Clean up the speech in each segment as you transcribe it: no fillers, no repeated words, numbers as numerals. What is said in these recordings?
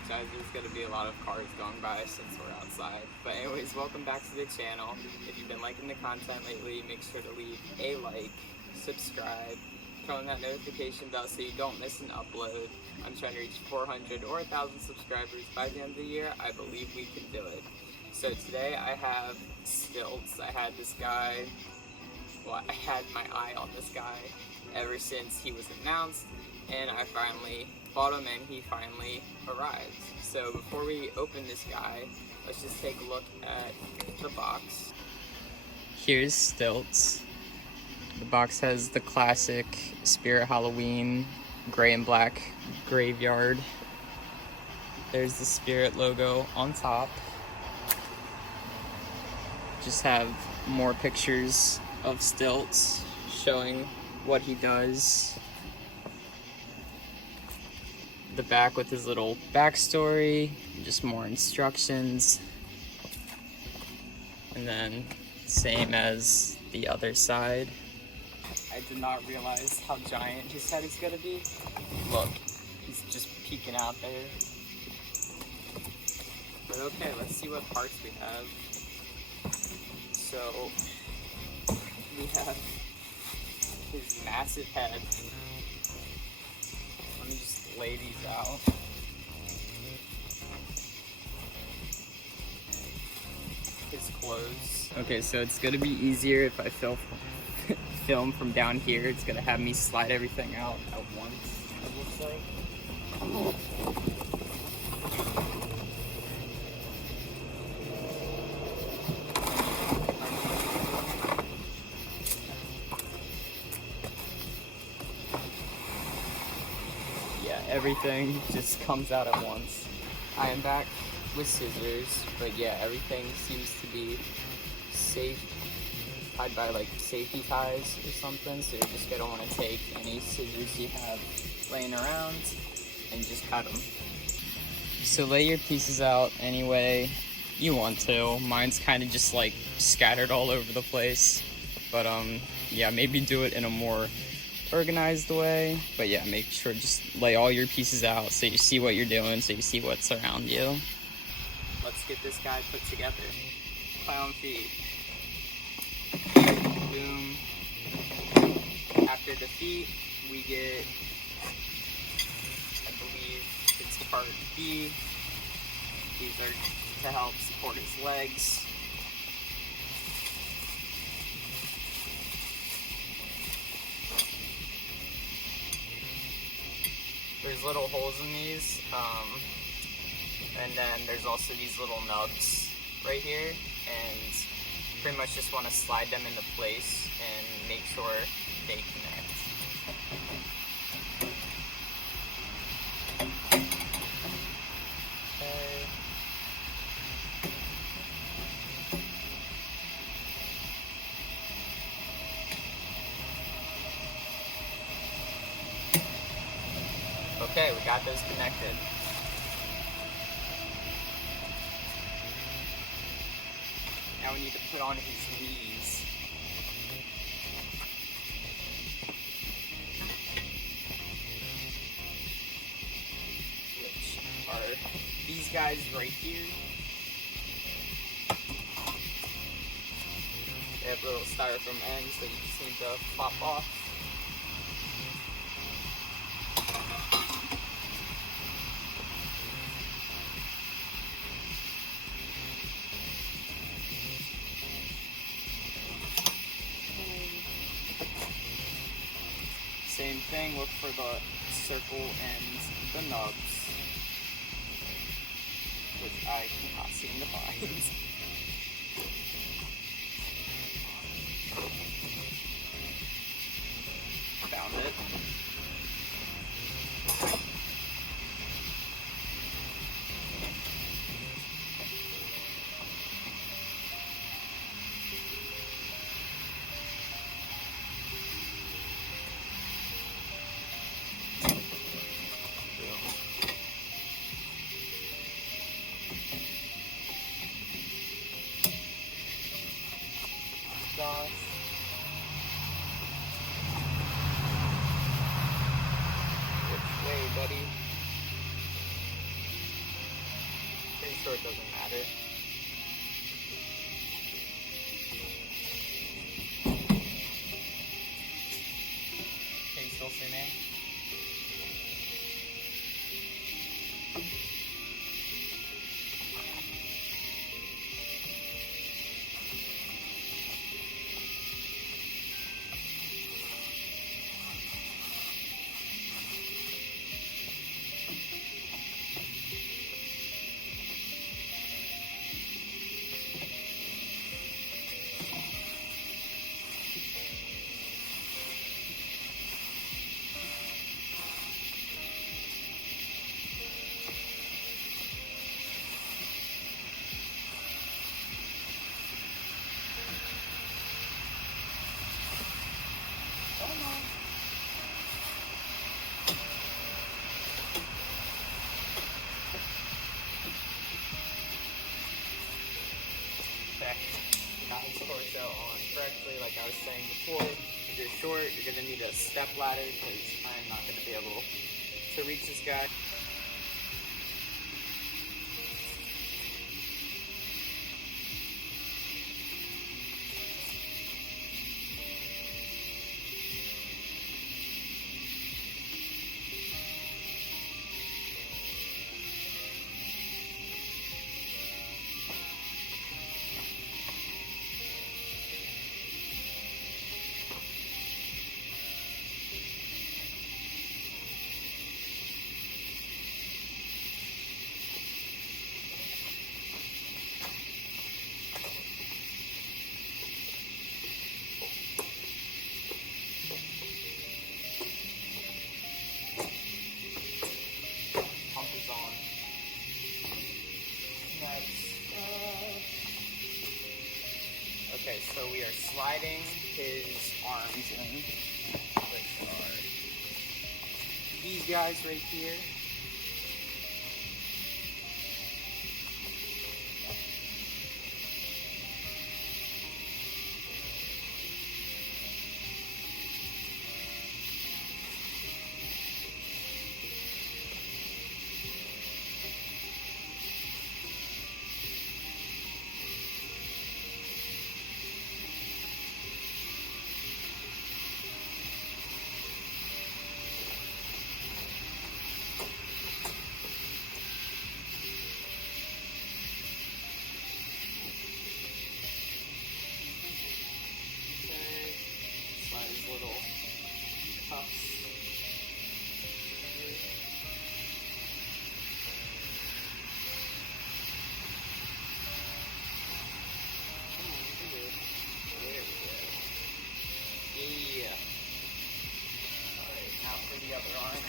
apologize. There's going to be a lot of cars going by since we're outside. But anyways, welcome back to the channel. If you've been liking the content lately, make sure to leave a like, subscribe, turn on that notification bell so you don't miss an upload. I'm trying to reach 400 or 1,000 subscribers by the end of the year. I believe we can do it. So today I have Stilts. I had this guy, well, I had my eye on this guy ever since he was announced, and I finally bought him and he finally arrived. So before we open this guy, let's just take a look at the box. Here's Stilts. The box has the classic Spirit Halloween gray and black graveyard. There's the Spirit logo on top. Just have more pictures of Stilts showing what he does. The back with his little backstory, just more instructions. And then same as the other side. I did not realize how giant his head is gonna be. Look, he's just peeking out there. But okay, let's see what parts we have. So, we have his massive head. Let me just lay these out. His clothes. Okay, so it's gonna be easier if I film from down here. It's gonna have me slide everything out at once, it looks like. Everything just comes out at once. I am back with scissors, but yeah, everything seems to be safe, tied by like safety ties or something, so you're just gonna want to take any scissors you have laying around and just cut them. So lay your pieces out any way you want to. Mine's kind of just like scattered all over the place, but yeah, maybe do it in a more organized way. But yeah, make sure just lay all your pieces out so you see what you're doing, so you see what's around you. Let's get this guy put together. Clown feet. Boom. After the feet, we get, I believe it's part B. These are to help support his legs. There's little holes in these, and then there's also these little nubs right here, and pretty much just want to slide them into place and make sure they connect. Okay, we got those connected. Now we need to put on his knees. Which are these guys right here. They have little styrofoam ends that you just need to pop off. Same thing, look for the circle and the nubs, which I cannot seem to find. Found it. Gosh. Which way, buddy? short doesn't matter. Can you still see me? Got his torso on correctly, like I was saying before. If you're short, you're going to need a step ladder because I'm not going to be able to reach this guy. Okay, so we are sliding his arms in, which are these guys right here. Little cuffs. There we go. Yeah. Alright, now for the other arm.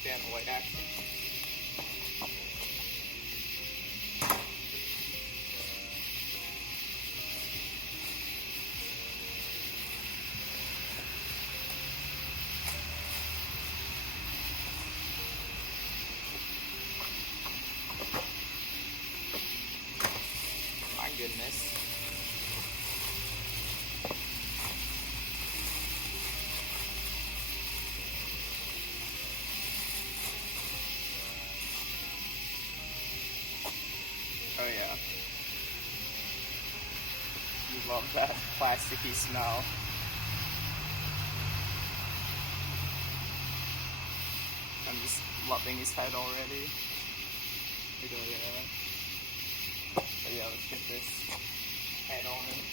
Again, white action. My goodness. Oh yeah. You love that plasticky smell. I'm just loving his head already. Look at that. But yeah, let's get this head on him.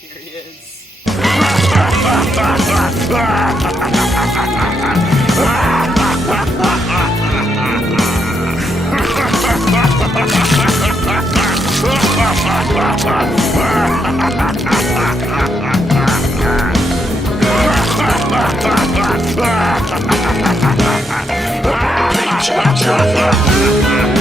Here he is. Just